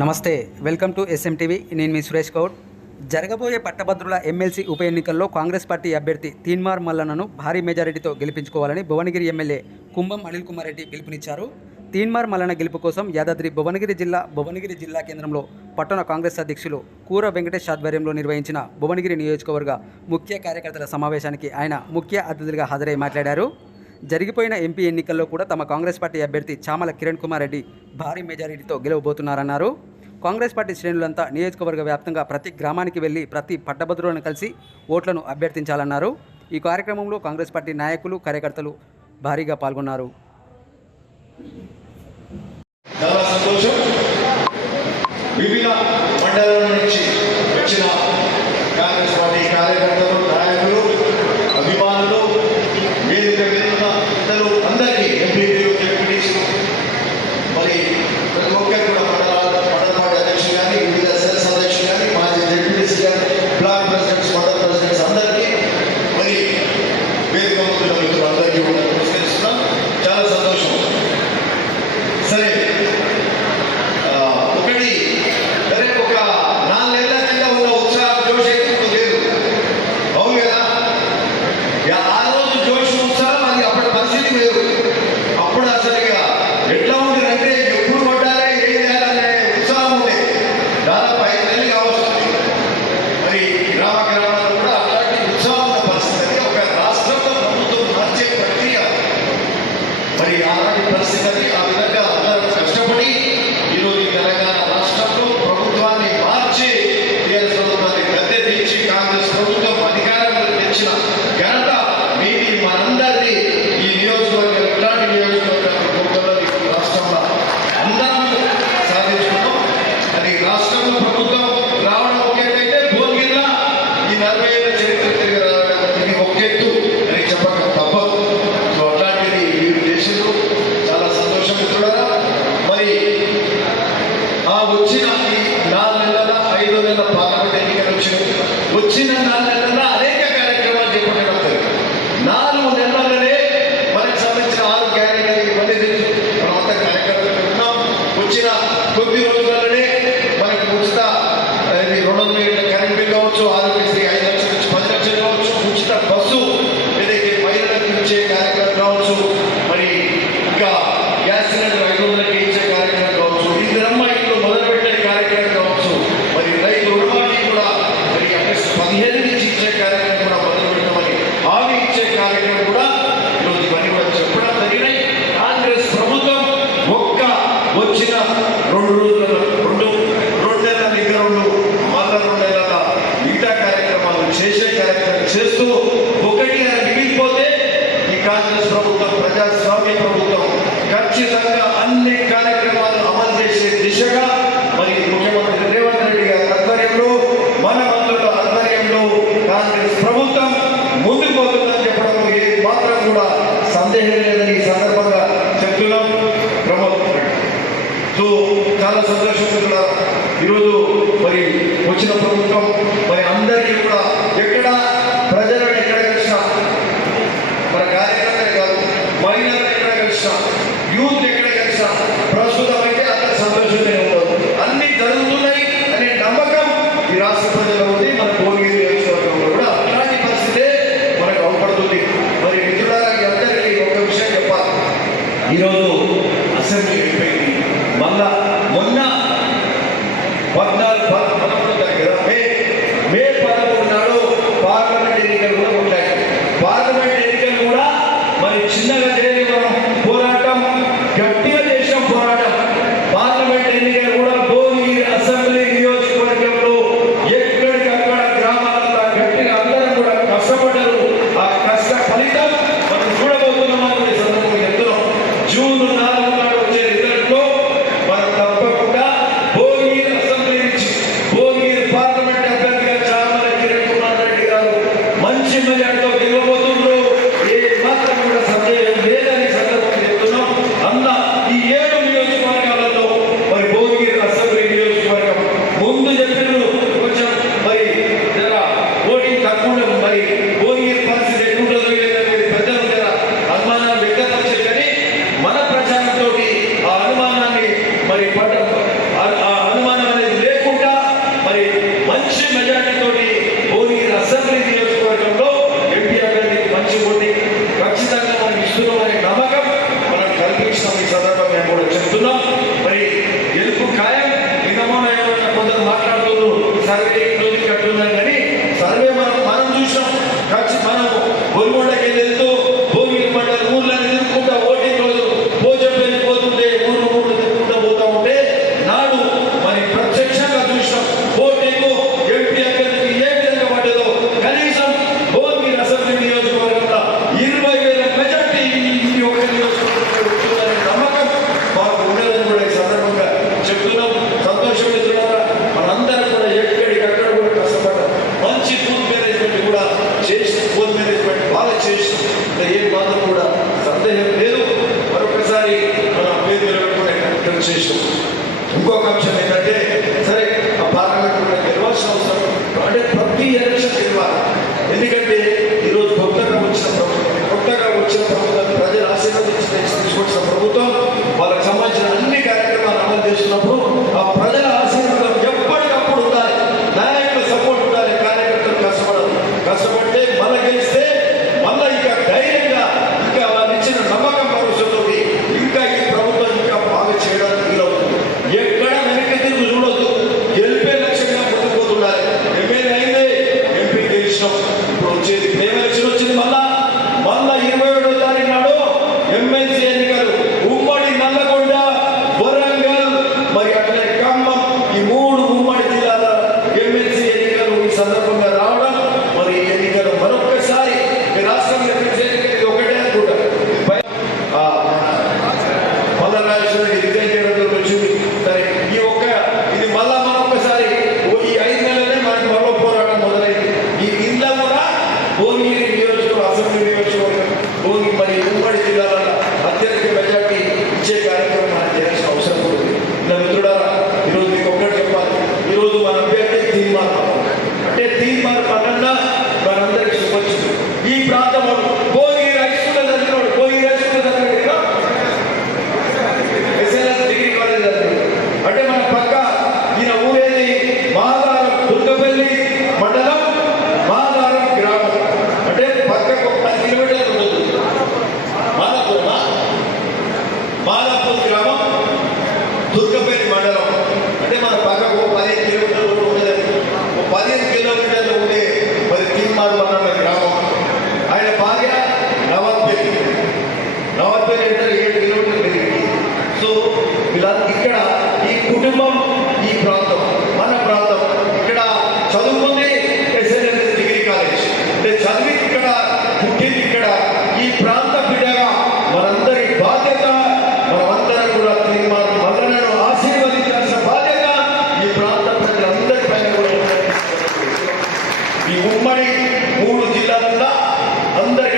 నమస్తే welcome to ఎస్ఎంటీవీ. నేను మీ సురేష్ గౌడ్. జరగబోయే పట్టభద్రుల ఎమ్మెల్సీ ఉప ఎన్నికల్లో కాంగ్రెస్ పార్టీ అభ్యర్థి తీన్మార్ మల్లన్నను భారీ మెజారిటీతో గెలిపించుకోవాలని భువనగిరి ఎమ్మెల్యే కుంభం అనిల్ కుమార్ రెడ్డి పిలుపునిచ్చారు. తీన్మార్ మల్లన గెలుపు కోసం యాదాద్రి భువనగిరి జిల్లా భువనగిరి జిల్లా కేంద్రంలో పట్టణ కాంగ్రెస్ అధ్యక్షులు కూర వెంకటేష్ ఆధ్వర్యంలో నిర్వహించిన భువనగిరి నియోజకవర్గ ముఖ్య కార్యకర్తల సమావేశానికి ఆయన ముఖ్య అతిథులుగా హాజరై మాట్లాడారు. జరిగిపోయిన ఎంపీ ఎన్నికల్లో కూడా తమ కాంగ్రెస్ పార్టీ అభ్యర్థి చామల కిరణ్ కుమార్ రెడ్డి భారీ మెజారిటీతో గెలవబోతున్నారన్నారు. కాంగ్రెస్ పార్టీ శ్రేణులంతా నియోజకవర్గ వ్యాప్తంగా ప్రతి గ్రామానికి వెళ్ళి ప్రతి పట్టభద్రులను కలిసి ఓట్లను అభ్యర్థించాలన్నారు. ఈ కార్యక్రమంలో కాంగ్రెస్ పార్టీ నాయకులు కార్యకర్తలు భారీగా పాల్గొన్నారు. గ్రామాలు సంరక్షిస్తున్నారు ఈరోజు మరి వచ్చిన ప్రభుత్వం మరి అందరికీ కూడా పార్లమెంట్ ఎన్నికలు కూడా మరి చిన్నగా పైన కూడా ఈ ఉమ్మడి మూడు జిల్లాలలో అందరి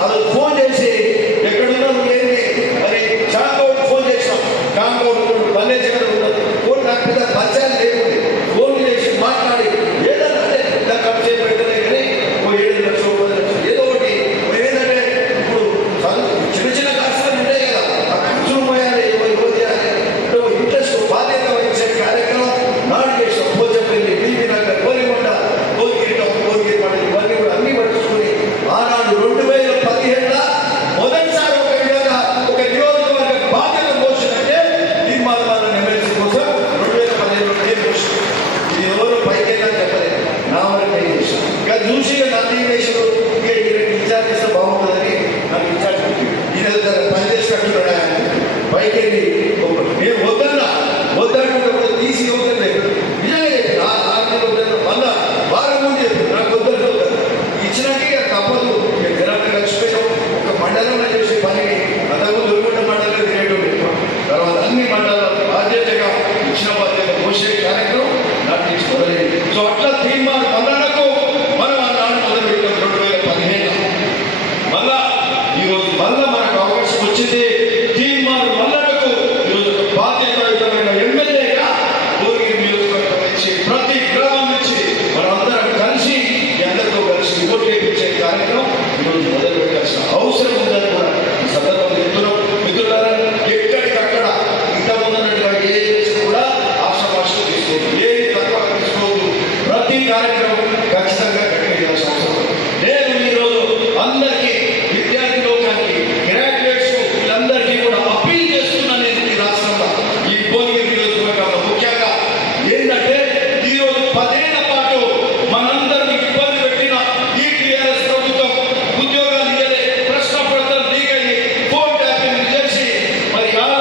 Aleluya. ಬೈಕಲ್ಲಿ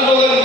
Hallelujah.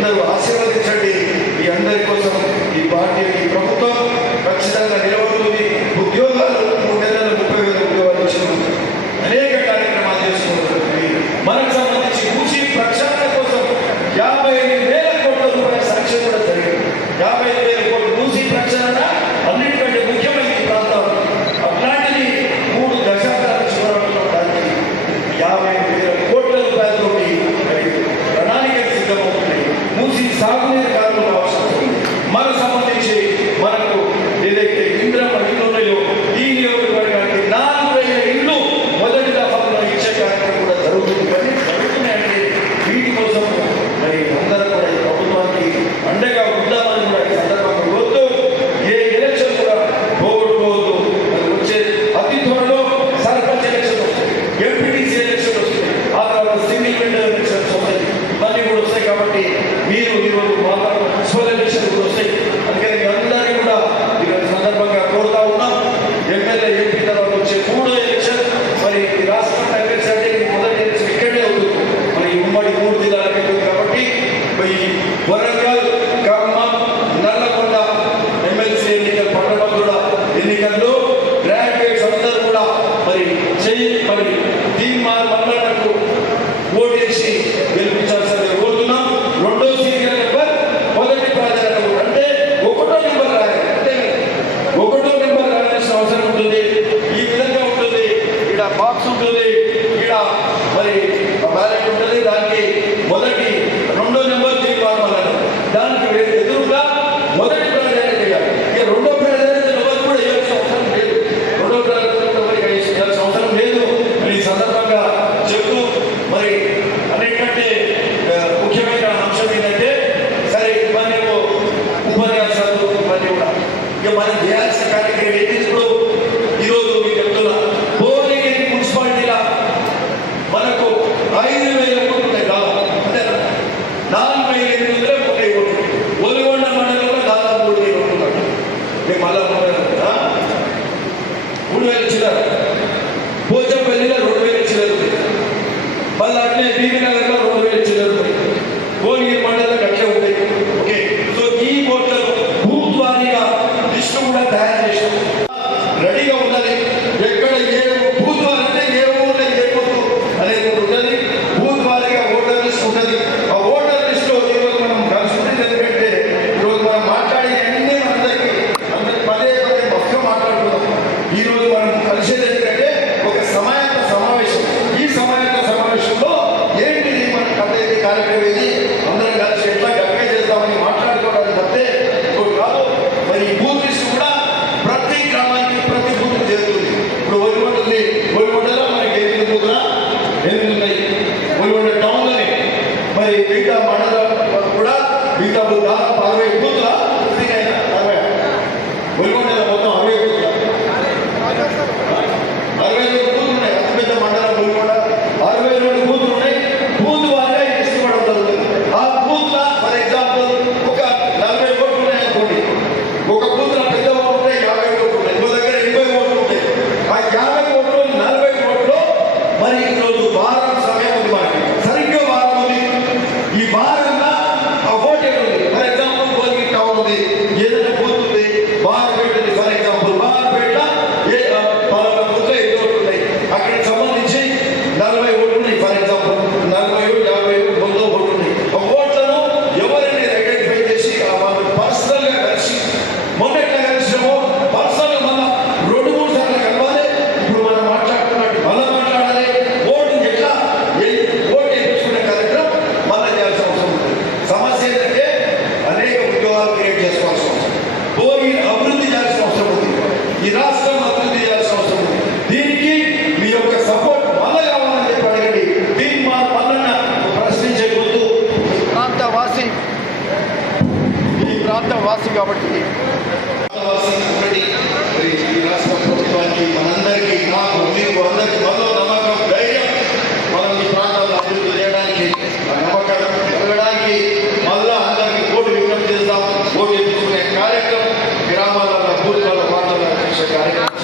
ಒಂದು ಆಶೀರ್ವದಿಸಲಿ మరి చెయ్యి మరి దీన్ని మారు మళ్ళీ ఓటేసి గెలిపించాలి. जब हमारी दया से पहले के लिए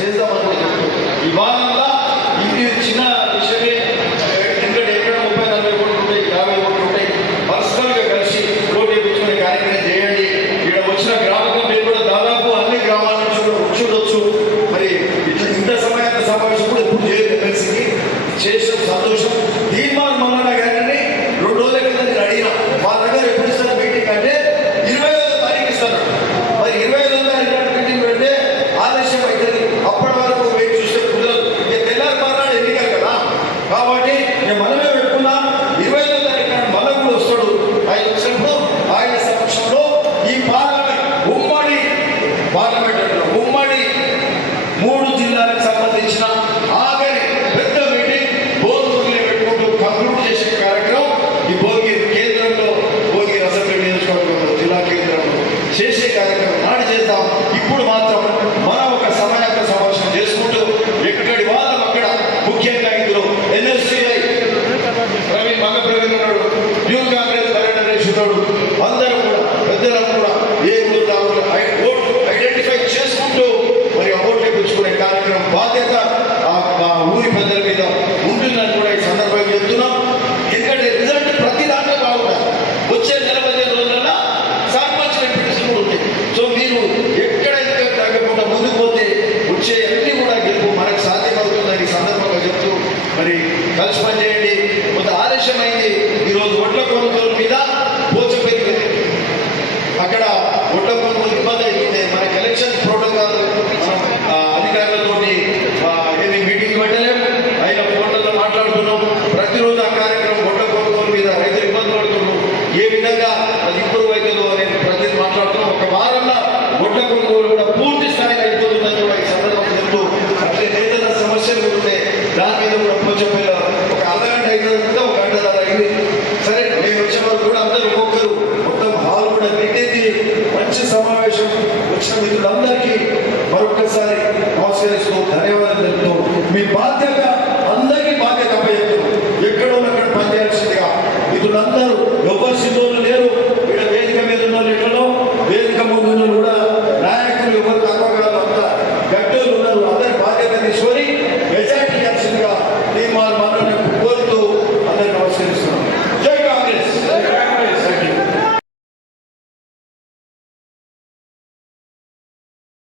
is the